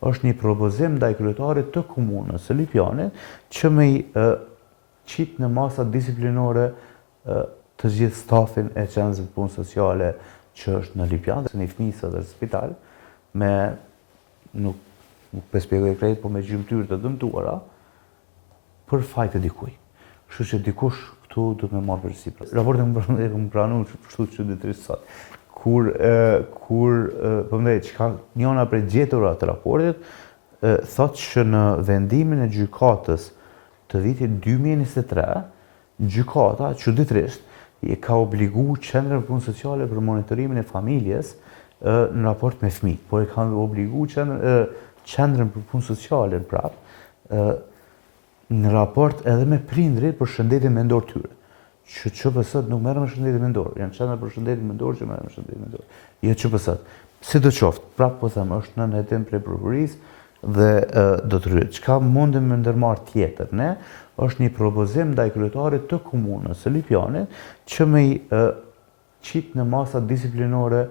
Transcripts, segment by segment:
është një propozim ndaj kryetarit të komunës së Lipjanit që me qitë në masa disiplinore të gjithë stafin e qendrës së punës sociale që është në Lipjan, dhe një fëmijë dhe spital, me nuk shpjegoj krejt, po me gjymtyr të dëmtuara për fajt e dikuj. Kështu që dikush këtu do të më marrë përgjegjësi. Raportin e kam pranuar kështu çuditërisht sot. Kur çka njëna prej gjetura të raportit thotë që në vendimin e gjykatës të vitit 2023, gjykata çuditërisht i ka obliguar qendrën e punës sociale për monitorimin e familjes në raport me fëmijë, por e kanë obliguar qendrën për punë sociale prapë në raport edhe me prindrit për shëndetin mendor tyre. Që QPS nuk merr me shëndetin mendor, janë qendra për shëndetin mendor që merren me shëndetin mendor. Jo QPS. Sidoqoftë, prapë po them, është në hetim prej prokurisë dhe do të rryhet. Çka mundem me ndërmarr tjetër ne, është një propozim ndaj kryetarit të komunës së Lipjanit që me qitë në masa disiplinore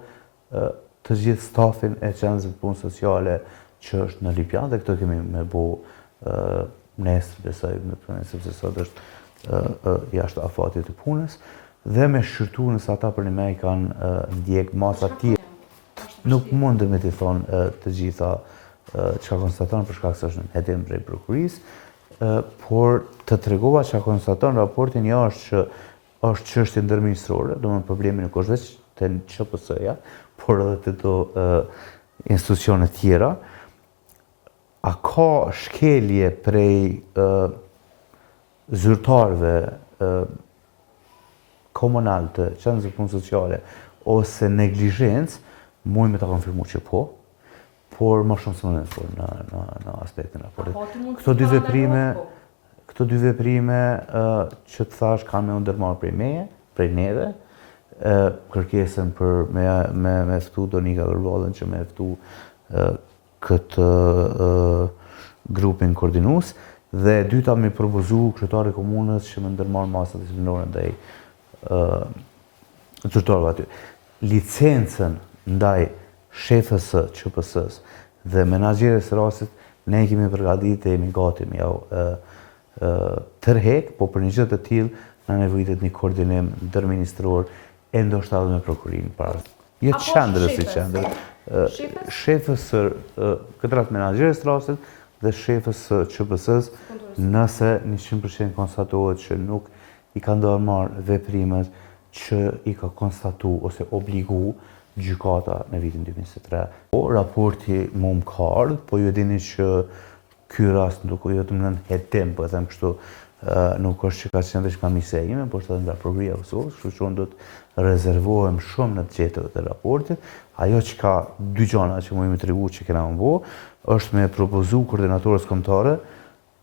të gjithë stafin e qendrës së punës sociale që është në Lipjan, dhe këto kemi me bo nesër, besoj, sepse sot është jashtë afatit të punës, dhe me shqyrtu nëse ata për një me i kanë ndjek masa tjetër. Nuk mundem me t'i thonë të gjitha që ka konstaton për shkak se është në hetim prej prokurisë, por të tregova që ka konstaton raportin ja është çështje ndërministrore, do më problemin nuk është veç të QPS-ja, por edhe të to institucione tjera. A ka shkelje prej zyrtarëve komunal të qendrës së punës sociale ose neglizhencë, muj me ta konfirmu që po, por më shumë së më në aspektin raportit. Këto dy veprime që të thash kanë me ndërmarrë prej neve, kërkesën për me ftu Donika Gërvallën që me ftu këtë grupin koordinues, dhe dyta me propozu kryetari komunës që me ndërmarrë masa disiplinore ndaj zyrtarëve aty. Licencën ndaj shefës së QPS-s dhe menaxherës së rastit ne kemi përgatitur, jemi gati me tërheq, po për një gjë të tillë na nevojitet një koordinim ndërministror e ndoshta edhe me prokurinë para. Jo qendrës si qendër. Shefës së këtë rast menaxherës së rastit dhe shefës së QPS-s, nëse 100% konstatohet që nuk i ka ndërmarrë veprimet që i ka konstatu ose obligu gjykata në vitin 2023. Raporti më ka ardhur, po ju dini që ky rast nuk jo të më nën hetim, po e them kështu, nuk është që ka qenë veç kamisja ime, por është edhe nga prokuria e Kosovës, kështu që unë do të rezervohem shumë në të gjetëve të raportit. Ajo që ka dy gjona që më tregu që kena më bo, është me propozu koordinatorës kombëtare,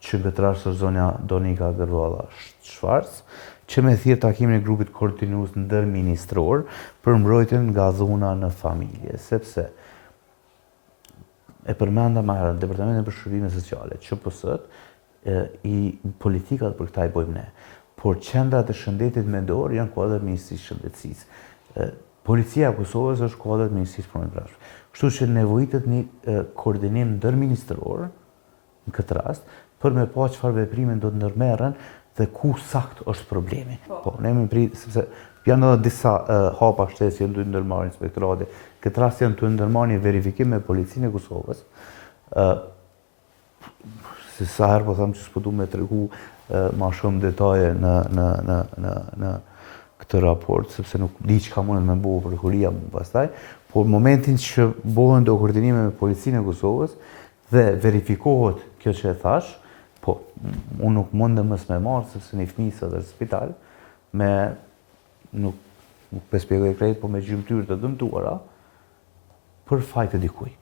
që në këtë rast është zonja Donika Gërvalla Shvarc, që me thirr takimin e grupit koordinues ndërministror për mbrojtjen nga dhuna në familje, sepse e përmenda më herët Departamentin për Shërbime Sociale, QPS-t, i politikat për këta i bojmë ne. Por qendrat e shëndetit mendor janë kuadrat e Ministrisë së Shëndetësisë. Policia e Kosovës është kuadrat e Ministrisë së Punës së Brendshme. Kështu që nevojitet një koordinim ndërministror në këtë rast për me pa çfarë veprime do të ndërmerren dhe ku sakt është problemi. Po, ne jemi pritë, sepse janë edhe disa hapa shtesë që janë të ndërmarrë inspektorati. Këtë rast janë të ndërmarrë një verifikim me policinë e Kosovës. Si sa herë po them që s'po du me tregu ma shumë detaje në këtë raport, sepse nuk di çka mundet me bëu prokuria më pastaj, por momentin që bëhen do koordinime me policinë e Kosovës dhe verifikohet kjo që e thash, po, unë nuk mundem mës me marrë, sepse një fëmijë dhe spital, me, nuk shpjegoj krejt, po me gjymtyr të dëmtuara, për fajt e dikuj.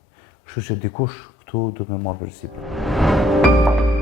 Kështu që dikush këtu do të me marrë përgjegjësi.